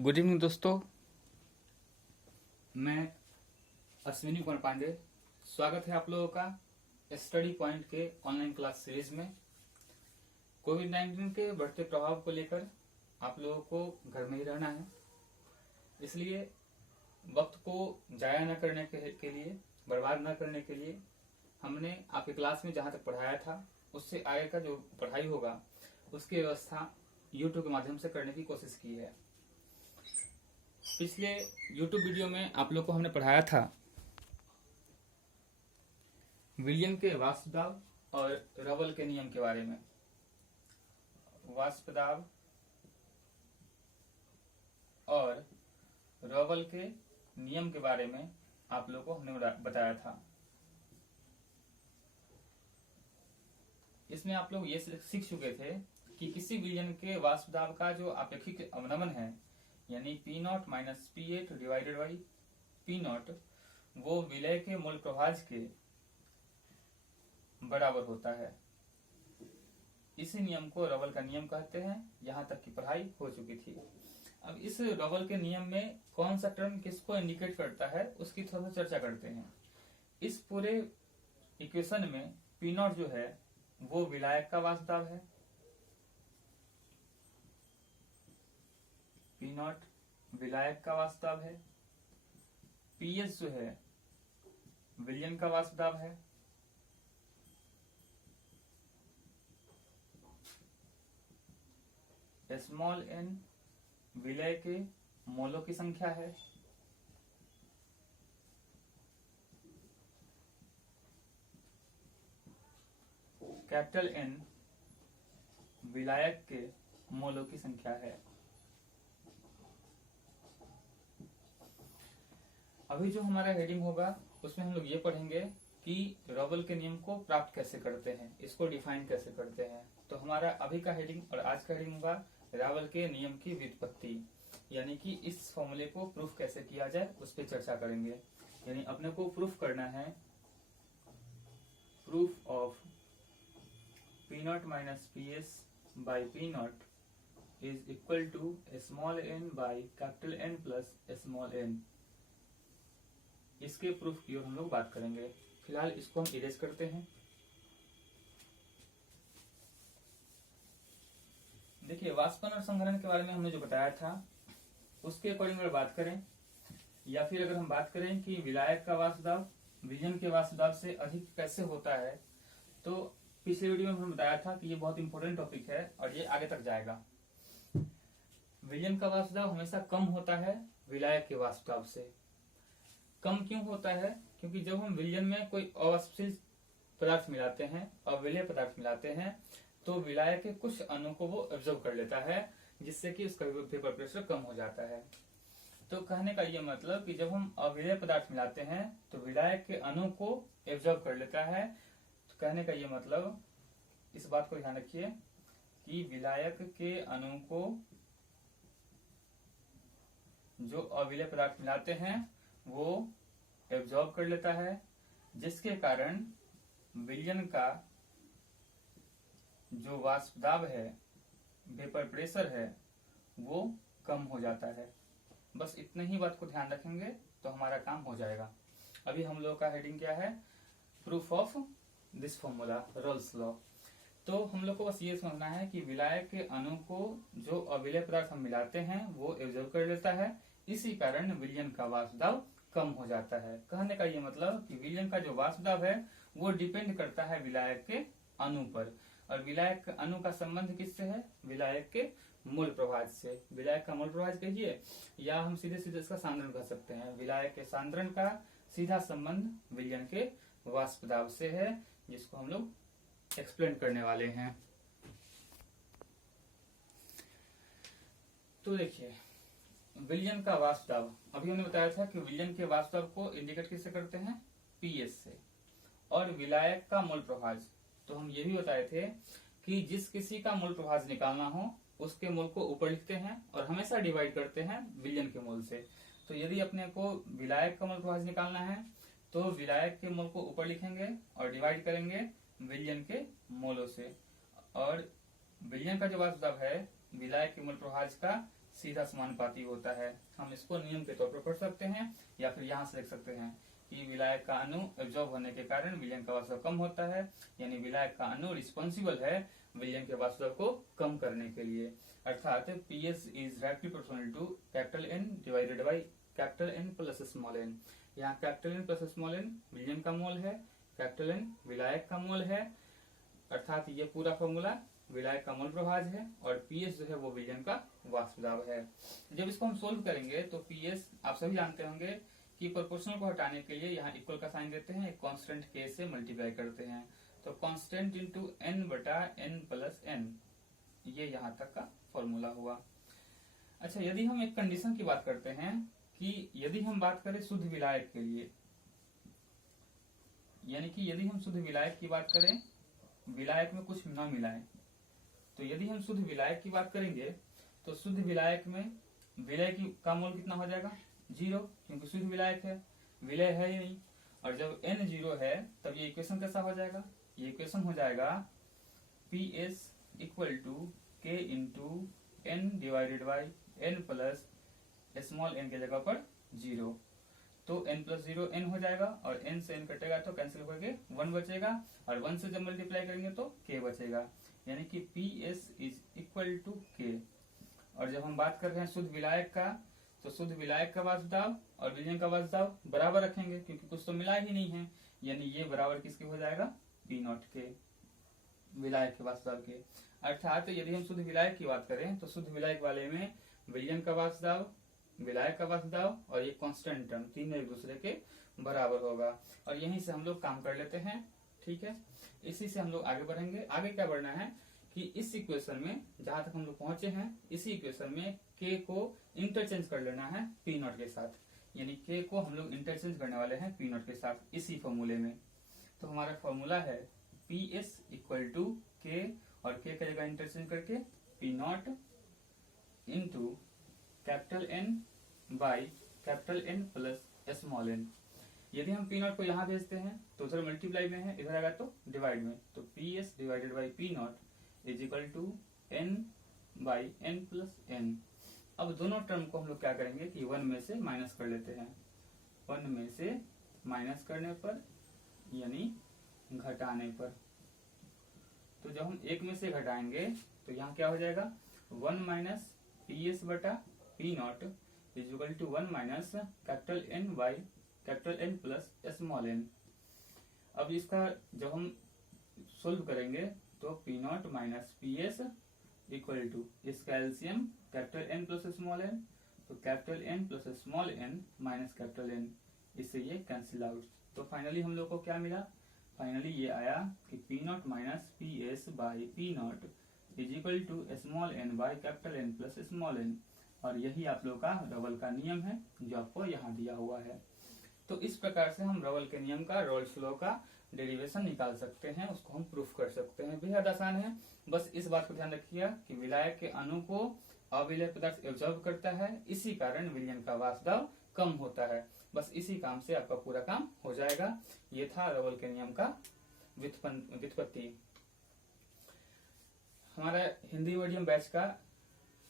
Good evening दोस्तों, मैं अश्विनी कुमार पांडे। स्वागत है आप लोगों का स्टडी पॉइंट के ऑनलाइन क्लास सीरीज में। कोविड-19 के बढ़ते प्रभाव को लेकर आप लोगों को घर में ही रहना है, इसलिए वक्त को जाया न करने के लिए, बर्बाद न करने के लिए हमने आपकी क्लास में जहां तक पढ़ाया था उससे आगे का जो पढ़ाई होगा उसकी व्यवस्था यूट्यूब के माध्यम से करने की कोशिश की है। पिछले YouTube वीडियो में आप लोग को हमने पढ़ाया था विलियम के वाष्प दाब और रवल के नियम के बारे में। वाष्प दाब और रवल के नियम के बारे में आप लोग को हमने बताया था। इसमें आप लोग ये सीख चुके थे कि किसी विलियन के वाष्प दाब का जो अपेक्षिक अवनमन है यानी P0 minus P8 divided by P0 वो विलय के मूल प्रभाज के बराबर होता है। इसी नियम को रवल का नियम कहते हैं। यहां तक की पढ़ाई हो चुकी थी। अब इस रवल के नियम में कौन सा टर्म किसको इंडिकेट करता है उसकी थोड़ा सा चर्चा करते हैं। इस पूरे इक्वेशन में P0 जो है वो विलायक का वाष्प दाब है, P0 विलायक का वाष्प दाब है, PS जो है विलियन का वाष्प दाब है, स्मॉल n विलय के मोलों की संख्या है, कैपिटल N विलायक के मोलों की संख्या है। अभी जो हमारा हेडिंग होगा उसमें हम लोग ये पढ़ेंगे कि रवल के नियम को प्राप्त कैसे करते हैं, इसको डिफाइन कैसे करते हैं। तो हमारा अभी का हेडिंग और आज का हेडिंग होगा रवल के नियम की व्युत्पत्ति, यानी कि इस फॉर्मूले को प्रूफ कैसे किया जाए उस पर चर्चा करेंगे। यानी अपने को प्रूफ करना है proof of P0 minus PS by P0 is equal to small n by capital N plus small n। इसके प्रूफ की ओर हम लोग बात करेंगे। फिलहाल इसको हम इरेज करते हैं। देखिए, वाष्पन और संघनन के बारे में हमने जो बताया था उसके अकॉर्डिंग अगर बात करें या फिर अगर हम बात करें कि विलायक का वाष्प दाब विलियन के वाष्प दाब से अधिक कैसे होता है, तो पिछले वीडियो में हमने बताया था कि ये बहुत इंपॉर्टेंट टॉपिक है और ये आगे तक जाएगा। विलियन का वाष्प दाब हमेशा कम होता है विलायक के वाष्प दाब से। कम क्यों होता है? क्योंकि जब हम विलयन में कोई अवाष्पशील पदार्थ मिलाते हैं, अविलेय पदार्थ मिलाते हैं, तो विलायक के कुछ अणु को वो एब्जॉर्ब कर लेता है, जिससे कि उसका वेपर प्रेशर कम हो जाता है। तो कहने का ये मतलब कि जब हम अविलेय पदार्थ मिलाते हैं तो विलायक के अणु को एब्जॉर्ब कर लेता है। तो कहने का ये मतलब, इस बात को ध्यान रखिए कि विलायक के अणु को जो अविलेय पदार्थ मिलाते हैं वो एब्जॉर्ब कर लेता है, जिसके कारण विलयन का जो वाष्प दाब है, वेपर प्रेशर है, वो कम हो जाता है। बस इतने ही बात को ध्यान रखेंगे तो हमारा काम हो जाएगा। अभी हम लोग का हेडिंग क्या है? Proof of this formula, Rawls law. तो हम लोग को बस ये समझना है कि विलायक के अणु को जो अविलेय पदार्थ हम मिलाते हैं वो एब्जॉर्ब कर लेता है, इसी कारण विलयन का वाष्प दाब कम हो जाता है। कहने का ये मतलब कि विलयन का जो वाष्प दाब है वो डिपेंड करता है विलायक के अणु पर, और विलायक अणु का संबंध किससे है? विलायक के मूल प्रभाज से। विलायक का मूल प्रभाज कहिए या हम सीधे सीधे इसका सांद्रण कह सकते हैं। विलायक के सांद्रण का सीधा संबंध विलयन के वाष्प दाब से है, जिसको हम लोग एक्सप्लेन करने वाले हैं। तो देखिए, विलयन का वाष्प दाब, अभी हमने बताया था कि विलयन के वाष्प दाब को इंडिकेट किससे करते हैं? PS से। और विलायक का मूल प्रभाज, तो हम ये भी बताए थे कि जिस किसी का मूल प्रभाज निकालना हो उसके मूल को ऊपर लिखते हैं और हमेशा डिवाइड करते हैं विलयन के मूल से। तो यदि अपने को विलायक का मूल प्रभाज निकालना है तो विलायक के मूल को ऊपर लिखेंगे और डिवाइड करेंगे विलयन के मूलों से। और विलयन का जो वाष्प दाब है विलायक के मूल प्रभाज का सीधा समानुपाती होता है। हम इसको नियम के तौर पर पढ़ सकते हैं या फिर यहाँ से लिख सकते हैं कि विलायक का अणु एब्जॉर्ब होने के कारण विलयन का वाष्प कम होता है, यानी विलायक का अणु रिस्पॉन्सिबल है विलयन के वाष्प को कम करने के लिए। अर्थात PS is directly proportional to N divided by N plus small n। यहाँ N प्लस स्मॉल n विलयन का मोल है, N विलायक का मोल है, अर्थात ये पूरा फॉर्मूला विलायक का मोल प्रभाज है और PS जो है वो विलयन का वाष्प दाब है। जब इसको हम सोल्व करेंगे तो PS आप सभी जानते होंगे कि प्रोपोर्शनल को हटाने के लिए यहाँ इक्वल का साइन देते हैं, एक कांस्टेंट K से मल्टीप्लाई करते हैं, तो कांस्टेंट इंटू n बटा n प्लस n, ये यहाँ तक का फॉर्मूला हुआ। अच्छा, यदि हम एक कंडीशन की बात करते हैं कि यदि हम बात करें शुद्ध विलायक के लिए, यानी कि यदि हम शुद्ध विलायक की बात करें, विलायक में कुछ न मिलाएं, तो यदि हम शुद्ध विलायक की बात करेंगे तो शुद्ध विलायक में विलय का मोल कितना हो जाएगा? 0, क्योंकि शुद्ध विलायक है, विलय है ही नहीं। और जब n 0 है तब ये इक्वेशन कैसा हो जाएगा? ये इक्वेशन हो जाएगा PS equal to K into n divided by n plus small n के जगह पर 0, तो n प्लस 0 n हो जाएगा और n से n कटेगा तो कैंसिल होके 1 बचेगा और 1 से जब मल्टीप्लाई करेंगे तो k बचेगा, यानी कि PS is equal to K। और जब हम बात कर रहे हैं शुद्ध विलायक का, तो शुद्ध विलायक का वाष्प दाब और विलयन का वाष्प दाब बराबर रखेंगे क्योंकि कुछ तो मिला ही नहीं है, यानी ये बराबर किसके हो जाएगा? P0 के, विलायक के वाष्प दाब के। अर्थात यदि हम शुद्ध विलायक की बात करें तो शुद्ध विलायक वाले में विलयन का वाष्प दाब, विलायक का वाष्प दाब और ये कांस्टेंट टर्म तीनों एक दूसरे के बराबर होगा। और यहीं से हम लोग काम कर लेते हैं, ठीक है। इसी से हम लोग आगे बढ़ेंगे। आगे क्या बढ़ना है कि इस इक्वेशन में जहां तक हम लोग पहुंचे हैं, इसी इक्वेशन में K को इंटरचेंज कर लेना है P0 के साथ, यानी K को हम लोग इंटरचेंज करने वाले हैं P0 के साथ इसी फॉर्मूले में। तो हमारा फॉर्मूला है PS इक्वल टू K और K का जगह इंटरचेंज करके P0 into N by N plus small n। यदि हम P0 को यहाँ भेजते हैं तो उधर मल्टीप्लाई में है, इधर आएगा तो डिवाइड में, तो PS divided by P0 is equal to n by n plus n। अब दोनों टर्म को हम लोग क्या करेंगे कि 1 में से माइनस कर लेते हैं। 1 में से माइनस करने पर यानी घटाने पर, तो जब हम 1 में से घटाएंगे तो यहाँ क्या हो जाएगा? 1 माइनस PS बटा P0 is equal to 1 minus N by N plus small n। अब इसका जब हम सोल्व करेंगे तो P0 minus PS equal to इसका LCM N plus small n, तो N plus small n minus N, इससे ये कैंसिल आउट। तो फाइनली हम लोग को क्या मिला? फाइनली ये आया कि P0 minus PS by P0 is equal to small n by N plus small n। और यही आप लोग का रवल का नियम है जो आपको यहाँ दिया हुआ है। तो इस प्रकार से हम रवल के नियम का, रोल्स लॉ का डेरिवेशन निकाल सकते हैं, उसको हम प्रूफ कर सकते हैं। बेहद आसान है, बस इस बात को ध्यान रखिए कि विलायक के अणु को अविलय पदार्थ एब्जॉर्ब करता है, इसी कारण विलयन का वाष्प दाब कम होता है। बस इसी काम से आपका पूरा काम हो जाएगा। ये था रवल के नियम का व्युत्पत्ति। हमारा हिंदी मीडियम बैच का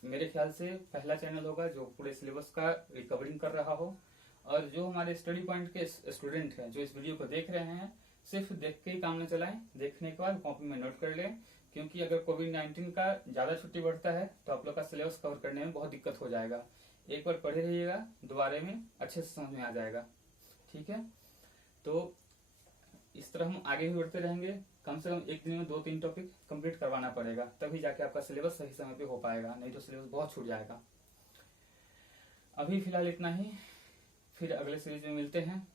मेरे ख्याल से पहला चैनल होगा जो पूरे सिलेबस का रिकवरिंग कर रहा हो। और जो हमारे स्टडी पॉइंट के स्टूडेंट हैं जो इस वीडियो को देख रहे हैं, सिर्फ देख के ही काम न चलाएं, देखने के बाद कॉपी में नोट कर लें, क्योंकि अगर कोविड-19 का ज्यादा छुट्टी बढ़ता है तो आप लोग का सिलेबस कवर करने में बहुत दिक्कत हो जाएगा। एक बार पढ़े रहिएगा, दोबारा में अच्छे से समझ में आ जाएगा, ठीक है। तो इस तरह हम आगे भी बढ़ते रहेंगे। कम से कम एक दिन में 2-3 टॉपिक कंप्लीट करवाना पड़ेगा, तभी जाके आपका सिलेबस सही समय पे हो पाएगा, नहीं तो सिलेबस बहुत छूट जाएगा। अभी फिलहाल इतना ही, फिर अगले सीरीज में मिलते हैं।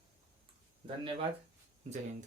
धन्यवाद, जय हिंद।